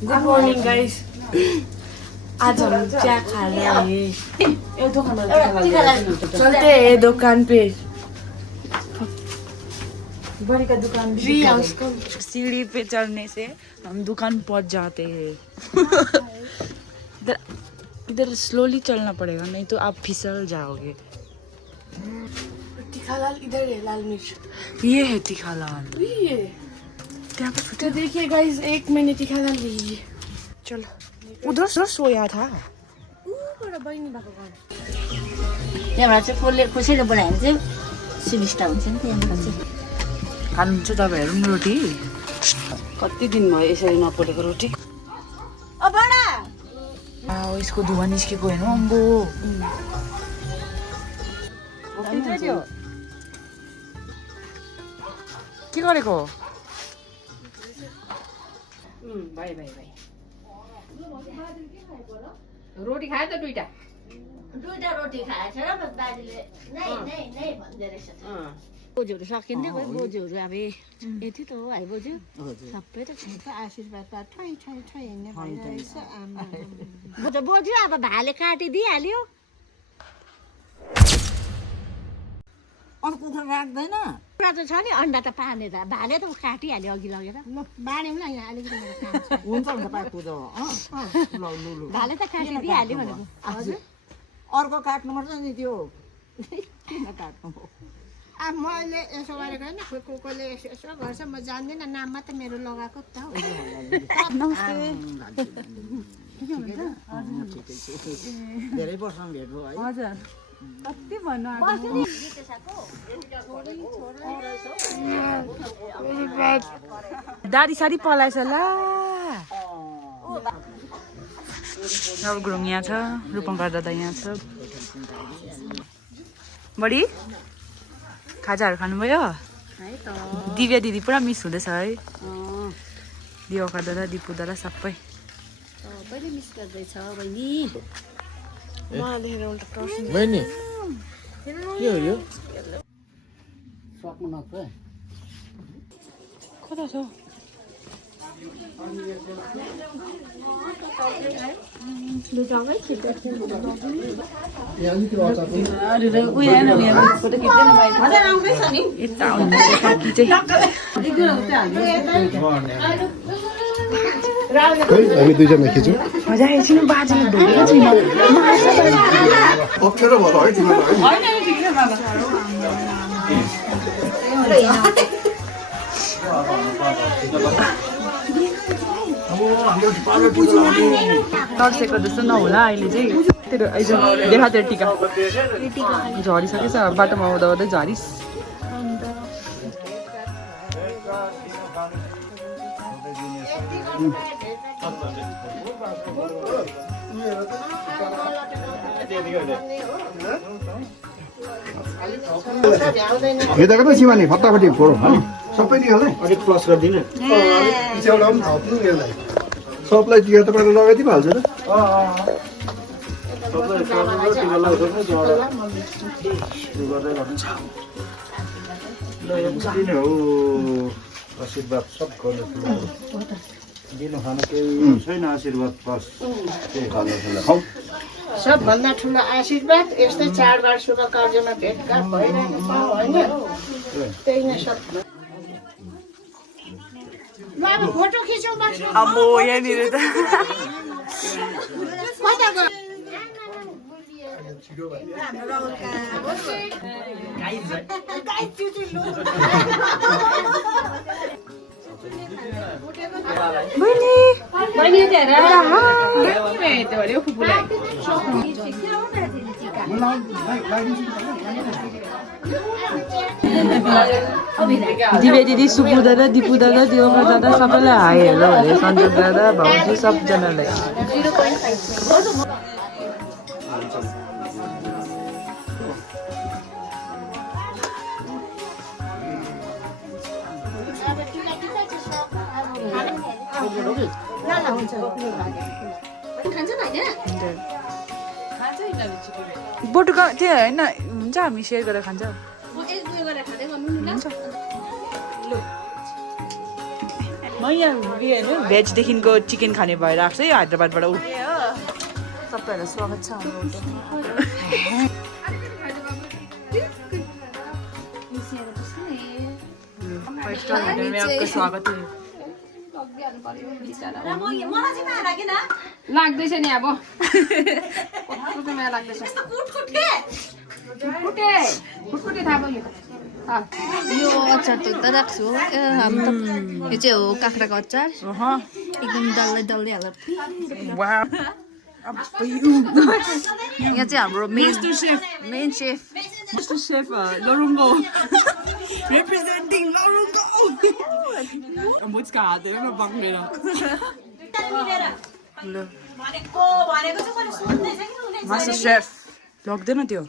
Good morning guys आज हम क्या खा रहे हैं चलते हैं दुकान पे बड़ी का दुकान ट्री हाउस को सीढ़ी पे चढ़ने से हम दुकान पहुंच जाते हैं इधर इधर स्लोली चलना पड़ेगा नहीं तो आप फिसल जाओगे तीखा लाल इधर है लाल मिर्च ये है तीखा लाल ये क्या पर तो देखिए गाइस एक मैंने तीखा लाल ली है चलो उधर सोया था बड़ा बहिनी भएको घर त्यहाँबाट चाहिँ कसले कसैले बनायो भने चाहिँ सुविस्ता हुन्छ नि त्यहाँबाट चाहिँ खानुहुन्छ तपाईँहरू पनि रोटी कति दिन भयो यसरी नपरेको रोटी यसको धुवा निस्केको होइन अम्बो के गरेको भाइ रोटी खायो त दुईटा रोटी खाएछ र बस बाजेले नै नै नै भन्दै रहेछ बोजूहरू सकिँदै गयो बोजूहरू अब यति त हो है बोजू सबै त खुट्टा आशीर्वाद ठै ठै ठै हिँड्ने भइरहेछ आमा बोजू अब भाले काटिदिइहाल्यो अरू कुखुरा राख्दैन कुखुरा त छ नि अन्डा त पार्ने त भाले त काटिहाल्यो अघि लगेर बाँड्यौँ न यहाँ अलिकति हुन्छ हुन्छ पाएको त भाले त काटिदिइहाल्यो भनेको हजुर अर्को काट्नु पर्छ नि त्यो किन काट्नु अब मैले यसो गरेको होइन खोइ को कोले यसो गर्छ म जान्दिनँ नाम मात्रै मेरो लगाएको त हो धेरै वर्षमा भेट भयो है हजुर कति भन्नु दारी सारी पलाएछ ला अब गुरुङ यहाँ छ रूपङ्कर दादा यहाँ छ बडी खाजाहरू खानुभयो दिव्या दिदी पुरा मिस हुँदैछ है दिवाकर दादा दिपु दादा सबै सबैले मिस गर्दैछ बहिनी बहिनी के हो यो सक्नु नक्छ कता छ यता आउनुहुन्छ काकी चाहिँ हामी दुईजना खिचौँ मजा एकछिन बाजेले ढोकेको छैन अप्ठ्यारो भयो है तिमीलाई तर्सेको जस्तो नहोला अहिले चाहिँ तेरो देखा तेरो टिका झरिसकेछ बाटोमा आउँदा आउँदै झरिस हेर्दाको त सिमानी फटाफटी फोडो सबै दियो होला अलिक प्लस गरिदिनु पछिबाट पनि थप्नु यसलाई सबलाई टिका तपाईँले लगाइदिइहाल्छ र आशीर्वाद सब गर्नु दिनु खानु केही छैन आशीर्वाद बस त्यही खानु सबभन्दा ठुलो आशीर्वाद यस्तै चाडबाड शुभ कार्यमा भेटघाट भइरहेको छ होइन त्यही नै सब ल अब फोटो खिचौँ बस्नु अम्बो यहाँनिर त दिव्या दिदी सुपु दादा दिपु दादा दिवाकर दादा सबैलाई हाई हेलो भने सञ्जोग दादा भाउजू सबजनालाई बोटुका त्यो होइन हुन्छ हामी सेयर गरेर खान्छ यहाँ भेजदेखिको चिकन खाने भएर आएको छ यो हैदराबादबाट सबैहरूलाई स्वागत छ हाम्रो होटलमा फाइभ स्टार होटल में आपका स्वागत है लाग्दैछ नि अब लाग्दैछ खुट्कुटे थाहा भयो यो अचार त उता राख्छु हो हाम्रो त यो चाहिँ हो काँक्राको अचार एकदम डल्लै डल्लै हालेर यहाँ चाहिँ हाम्रो main safe Mr. Chef Lorungo representing Lorungo म चाहिँ हातै म बग्दैन मास्टर शेफ लग्दैन त्यो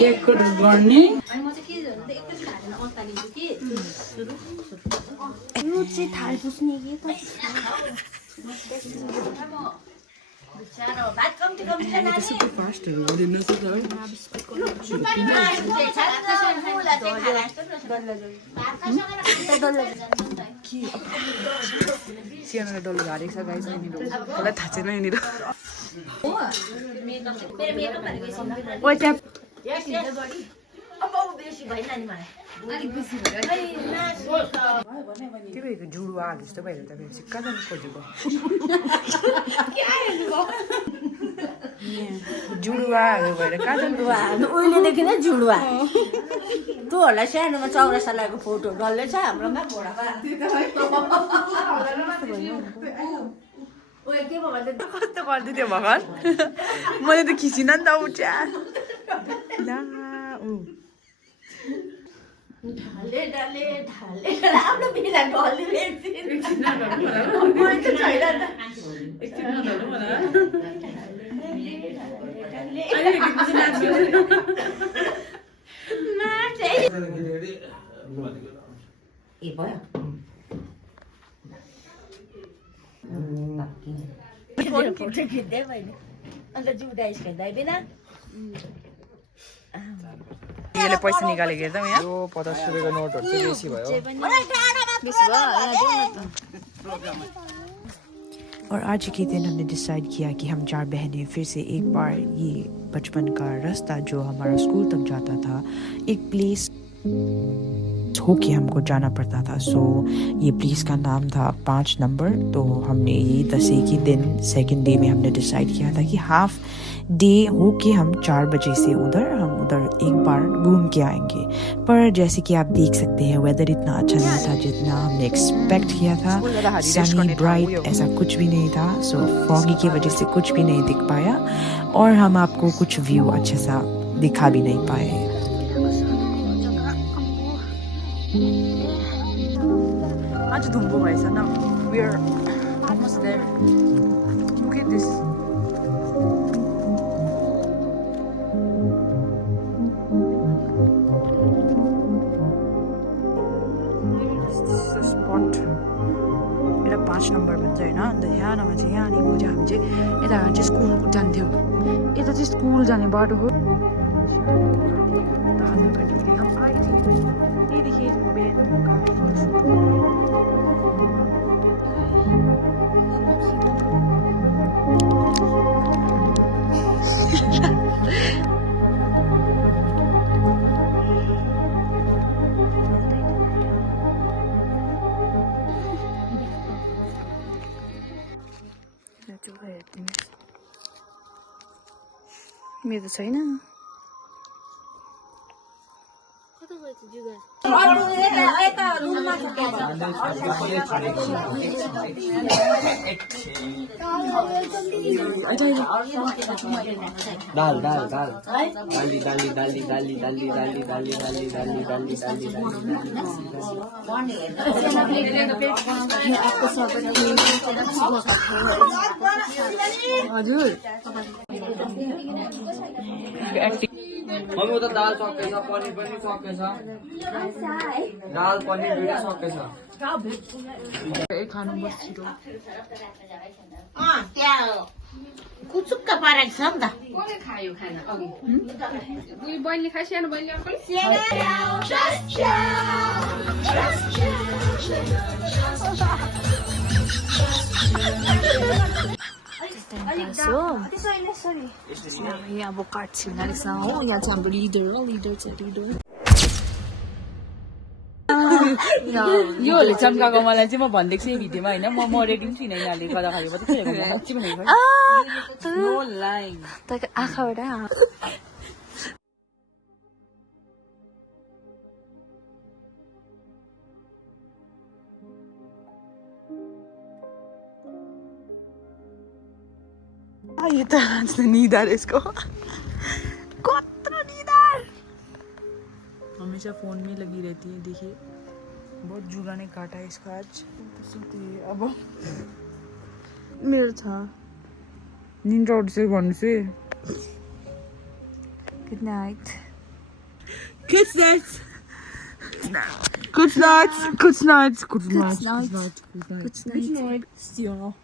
डेकोरेट गर्ने सियानोले डल्लो झारेको छ गाइस यहाँनिर मलाई थाहा छैन यहाँनिर ओइ त्यहाँ के भएको जुडुवा जस्तो भएर तपाईँ सिक्का जानु खोजेको जुडुवाहरू भएर कहाँ जानु उहिलेदेखि नै जुडुवा तँहरूलाई सानोमा चौरास्ता लागेको फोटो डल्लै छ हाम्रोमा कस्तो गर्दै थियो भगवान् मैले त खिचिन नि त उठ्या ढाले ढाले ढाले आफ्नो बिना ढल्ने खिच्दै मैले अन्त जुडाइस खेल्दैन यसले पैसा निकालेको हेर्दा यहाँ यो 50 रुपैयाँको नोटहरु चाहिँ बेसी भयो और आज के दिन हमने डिसाइड किया कि हम 4 बहनें फिर से एक बार ये बचपन का रास्ता जो हमारा स्कूल तक जाता था एक प्लेस होके हमको जाना पड़ता था। सो ये प्लेस का नाम था 5 नंबर। तो हमने ये 10 के दिन सेकंड डे में हमने डिसाइड किया था कि हाफ डे होके हम 4 बजे से हम उधर एक बार घूम के आएंगे। पर जैसे कि आप देख सकते हैं वेदर इतना अच्छा नहीं था जितना हमने एक्सपेक्ट किया था। सनी ब्राइट ऐसा कुछ भी नहीं था। सो फॉगी की वजह से कुछ भी नहीं दिख पाया और हम आपको कुछ व्यू अच्छा सा दिखा भी नहीं पाए। आज धुम्बो भएछ न we are almost there. Look at this. This is a spot. यता 5 नम्बर भन्छ हैन अन्त यहाँ नभए चाहिँ यहाँ अनि बुझ्यो हामी चाहिँ यता चाहिँ स्कुल जान्थ्यौ। यता चाहिँ स्कुल जाने बाटो हो। मेरो त छैन दाल दाल दाल दाली दाली दाली दाली दाली दाली दाली दाली दाली दाली दाली हजुर मम्मी उता दाल सकेछ पनिर पनि सकेछ दाल पनिर दुईटा सकेछ खानु बस्छु त्यहाँ कुचुक्क पारेको छ नि त कसले खायो खाना अघि उयो बहिनीले खायो सानो बहिनीले अर्कोले यहाँ अब कार्ड छिर्न रहेछ हो यहाँ चाहिँ हाम्रो लिडर हो लिडर छ लिडर योहरूले चम्काएको मलाई चाहिँ म भनिदिएको छु यो भिडियोमा होइन म रेडी पनि छुइनँ यिनीहरूले गर्दाखेरि मात्रै खेलेको साँच्ची भनेको नो लाइन आँखाबाट ये तो नींदर इसको कत्रो नींदर हमेशा फोन में लगी रहती है देखिए बहुत जुगा ने काटा है इसका आज अब मेरो था नींद उठ से भन्नु से Good night. Good night. Good night. Good night. Good night. Good night. Good night. Still.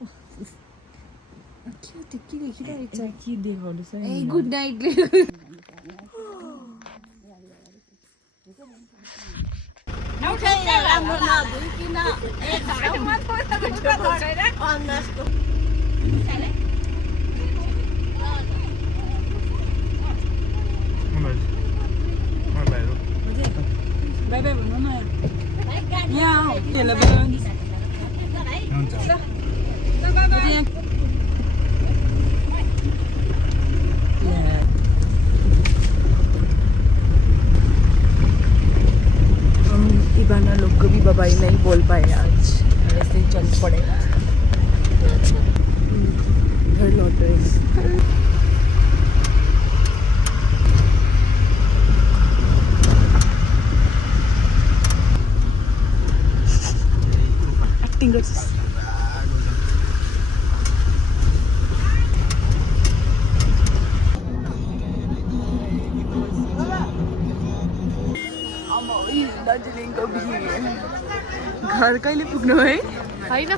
के देखिरहेको छ के देखाउँदैछ ए गुड नाइट राम्रो नधुइकन बाई बाई भन्नु न यहाँ आऊ इबाना लोग को भी बाबाई नहीं बोल पाए आज ऐसे ही चल पड़े घर लौट रहे एक्टिंग गर्छस् दार्जिलिङको भिड घर कहिले पुग्नु है होइन